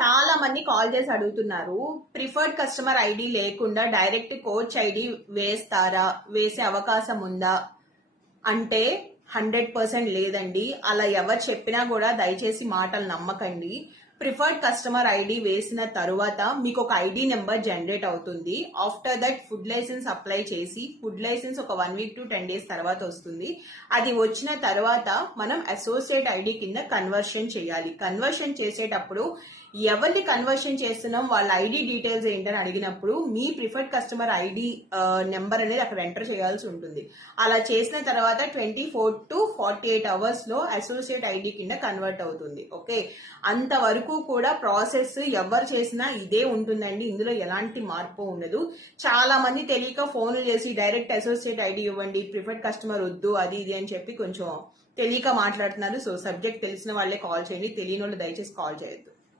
చాలా మంది కాల్ చేసి అడుగుతున్నారు, ప్రిఫర్డ్ కస్టమర్ ఐడి లేకుండా డైరెక్ట్ కోచ్ ఐడి వేస్తారా, వేసే అవకాశం ఉందా అంటే 100% లేదండి. అలా ఎవరు చెప్పినా కూడా దయచేసి మాటలు నమ్మకండి. ప్రిఫర్డ్ కస్టమర్ ఐడి వేసిన తరువాత మీకు ఒక ఐడి నెంబర్ జనరేట్ అవుతుంది. After that food license apply చేసి ఫుడ్ లైసెన్స్ ఒక 1 వీక్ టు 10 డేస్ తర్వాత వస్తుంది. అది వచ్చిన తర్వాత మనం అసోసియేట్ ఐడి కింద కన్వర్షన్ చేయాలి. కన్వర్షన్ చేసేటప్పుడు ఎవరిని కన్వర్షన్ చేస్తున్నాం, వాళ్ళ ఐడి డీటెయిల్స్ ఏంటని అడిగినప్పుడు మీ ప్రిఫర్డ్ కస్టమర్ ఐడి నెంబర్ అనేది అక్కడ ఎంటర్ చేయాల్సి ఉంటుంది. అలా చేసిన తర్వాత 24 to 48 అవర్స్ లో అసోసియేట్ ఐడి కింద కన్వర్ట్ అవుతుంది. ఓకే, అంతవరకు కూడా ప్రాసెస్ ఎవరు చేసినా ఇదే ఉంటుందండి. ఇందులో ఎలాంటి మార్పు ఉండదు. చాలా మంది తెలియక ఫోన్లు చేసి డైరెక్ట్ అసోసియేట్ ఐడి ఇవ్వండి, ప్రిఫర్డ్ కస్టమర్ వద్దు, అది ఇది అని చెప్పి కొంచెం తెలియక మాట్లాడుతున్నారు. సో సబ్జెక్ట్ తెలిసిన వాళ్ళే కాల్ చేయండి, తెలియని వాళ్ళు దయచేసి కాల్ చేయొద్దు.